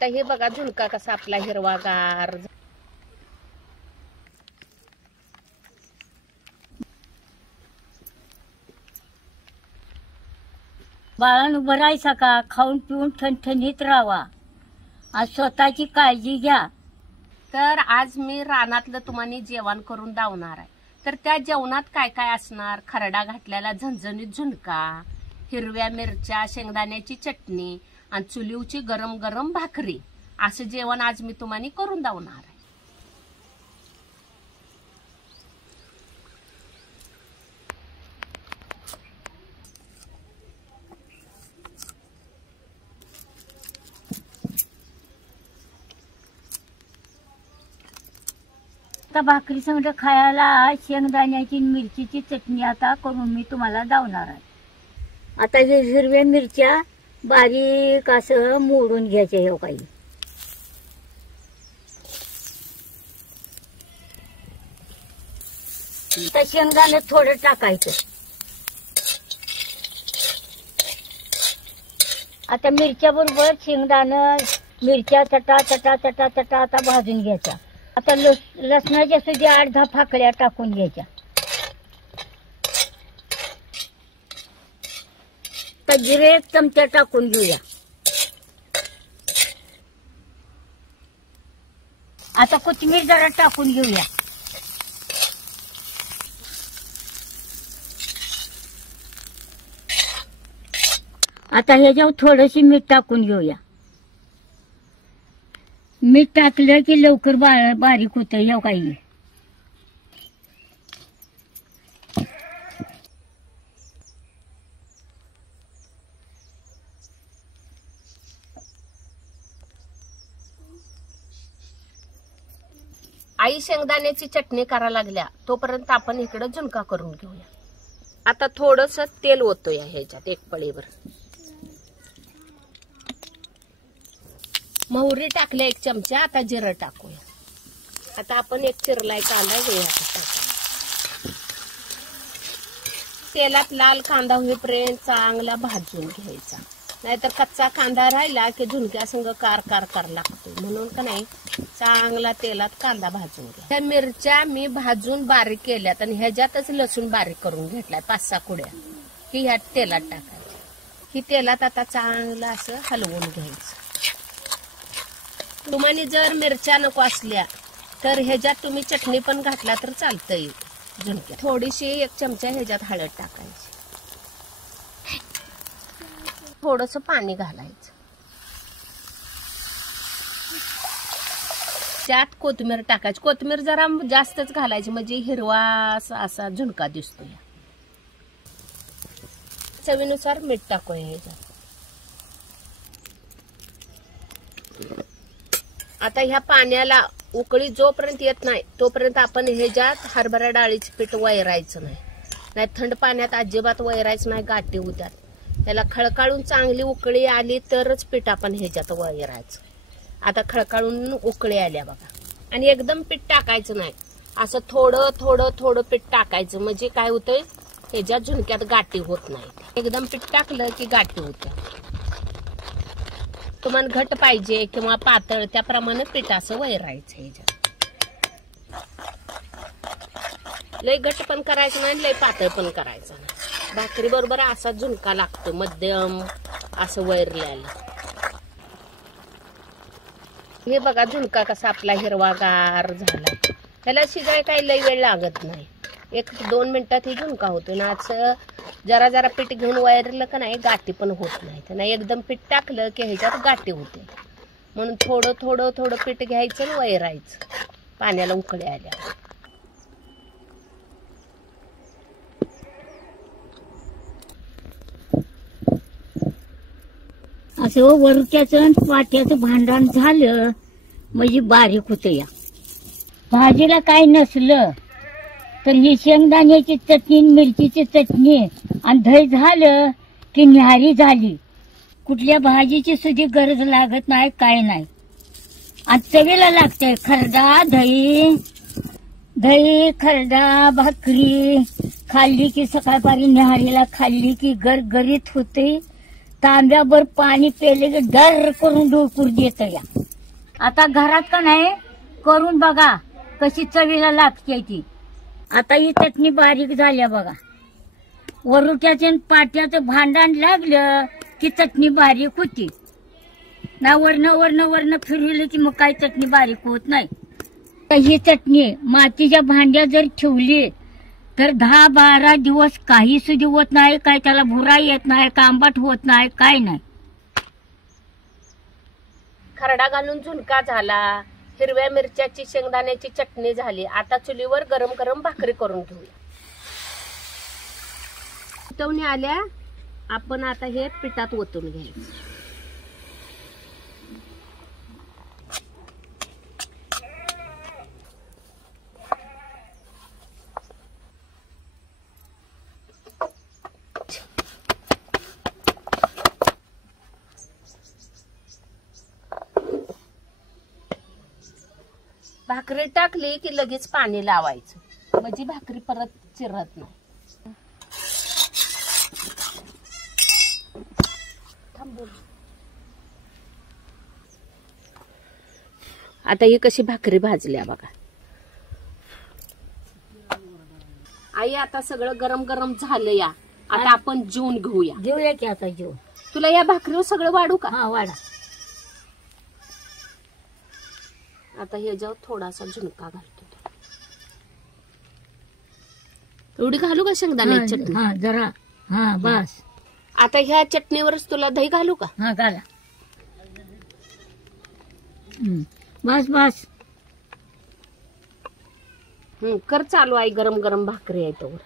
आता हे बघा झुणका कसा आपला हिरवागार. बाळांनो बरायचा का, खाऊन पिऊन ठणठणीत राहावा आणि स्वतःची काळजी घ्या. तर आज मी रानातलं तुम्हाला जेवण करून दावणार आहे. तर त्या जेवणात काय काय असणार? खरडा घातलेला झणझणीत झुणका, हिरव्या मिरच्या, शेंगदाण्याची चटणी आणि चुलीवची गरम गरम भाकरी. असं जेवण आज मी तुम्हाला करून दावणार आहे. आता भाकरी संग खायला शेंगदाण्याची मिरचीची चटणी आता करून मी तुम्हाला दावणार आहे. आता हे हिरव्या मिरच्या बारीक असं मोडून घ्यायचे. हे काही आता शेंगदाणे थोडं टाकायचं. आता मिरच्या बरोबर शेंगदाणं मिरच्या चटा चटा चटा चटा आता भाजून घ्यायच्या. आता लसणाच्या सुद्धा 8-10 फाकड्या टाकून घ्यायच्या. आता जिरे 1 चमचा टाकून घेऊया. आता कोथिंबीर जरा टाकून घेऊया. आता ह्याच्यावर थोडीशी मीठ टाकून घेऊया. मीठ टाकलं की लवकर बारीक होतं. हे काही आई शेंगदाण्याची चटणी करायला लागल्या तोपर्यंत आपण इकडे झुणका करून घेऊया. आता थोडस तेल ओतूया ह्याच्यात 1 पळीवर. मोहरी टाकल्या 1 चमचा. आता जिरं टाकूया. आता आपण 1 चिरलाय कांदा घेऊया. तेलात लाल कांदा होईपर्यंत चांगला भाजून घ्यायचा. नाहीतर कच्चा कांदा राहिला की झुणक्या संग कार कार कार लागतो. म्हणून का नाही चांगला तेलात कांदा भाजून घ्या. त्या मिरच्या मी भाजून बारीक केल्यात आणि ह्याच्यातच लसूण बारीक करून घेतलाय 5-6 कुड्या. ही ह्या तेलात टाकायची. ही तेलात आता चांगलं असं हलवून घ्यायचं. तुम्हाला जर मिरच्या नको असल्या तर ह्याच्यात तुम्ही चटणी पण घातला तर चालतंय. झुणक्या थोडीशी 1 चमचा ह्याच्यात हळद टाकायची. थोडस पाणी घालायचं. त्यात कोथिंबीर टाकायची. कोथिंबीर जरा जास्तच घालायची म्हणजे हिरवा असा झुणका दिसतो. चवीनुसार मीठ टाकूया ह्याच्यात. आता ह्या पाण्याला उकळी जोपर्यंत येत नाही तोपर्यंत आपण ह्याच्यात हरभरा डाळीचं पीठ वैरायचं नाही. नाही थंड पाण्यात अजिबात वैरायचं नाही, गाठी होत्यात. त्याला खळकाळून चांगली उकळी आली तरच पीठ आपण ह्याच्यात वैरायचं. आता खळकाळून उकळी आल्या बघा. आणि एकदम पीठ टाकायचं नाही. असं थोडं थोडं थोडं पीठ टाकायचं म्हणजे काय होतंय ह्याच्यात झुणक्यात गाठी होत नाही. एकदम पीठ टाकलं की गाठी होत्या. तुम्हाला घट पाहिजे किंवा पातळ त्याप्रमाणे पीठ असं वैरायचं ह्याच्यात. लय घट पण करायचं नाही, लय पातळ पण करायचं नाही. भाकरी बरोबर असा झुणका लागतो मध्यम असं वैरलेलं. हे बघा झुणका कसा आपला हिरवागार झाला. त्याला शिजाय काही लय वेळ लागत नाही. 1-2 मिनिटात ही झुणका होतो ना. असं जरा जरा पीठ घेऊन वैरलं का नाही गाठी पण होत नाही. त्यांना एकदम पीठ टाकलं की ह्याच्यात गाठी होते. म्हणून थोडं थोडं थोडं पीठ घ्यायचं आणि वैरायचं पाण्याला उकळी आल्या. असं वरच्याचं पाट्याचं भांडण झालं म्हणजे बारीक होतं. या भाजीला काय नसलं तर ही शेंगदाण्याची चटणी, मिरचीची चटणी आणि दही झालं की न्याहारी झाली. कुठल्या भाजीची सुद्धा गरज लागत नाही, काय नाही. आणि चवीला लागते. खरडा दही, दही खरडा भाकरी खाल्ली की सकाळपारी न्याहारीला खाल्ली की गरगरीत होते. तांब्याभर पाणी पेले की डर करून डोकूर देत या. आता घरात का नाही करून बघा कशी चवीला लागते ती. आता ही चटणी बारीक झाल्या बघा. वरुट्याचे आणि पाट्याचं भांडण लागलं की चटणी बारीक होती ना. वर्ण फिरवली की मग काही चटणी बारीक होत नाही. तर ही चटणी मातीच्या भांड्यात जर ठेवली तर 10-12 दिवस काही सुद्धा होत नाही. काय त्याला भुरा येत नाही, कांबाट होत नाही, काय नाही. खरडा घालून झुणका झाला, हिरव्या मिरच्याची शेंगदाण्याची चटणी झाली. आता चुलीवर गरम गरम भाकरी करून घेऊया. उतवणी आल्या, आपण आता हे पिठात ओतून घ्यायचं. भाकरी टाकली की लगेच पाणी लावायचं म्हणजे भाकरी परत चिरत नाही. आता ही कशी भाकरी भाजल्या बघा. आई आता सगळं गरम गरम झालं या. आता आपण जेवून घेऊया की आता जेव. तुला या भाकरीवर सगळं वाढू का? हा वाढा. आता ह्याच्यावर थोडासा झुणका घालतो. एवढी घालू का शेंगदाण्याची चटणी? हा जरा. हा बस. आता ह्या चटणीवरच तुला दही घालू का? हा घाला. बस बस. कर चालू आहे. गरम गरम भाकरी आहे तोवर.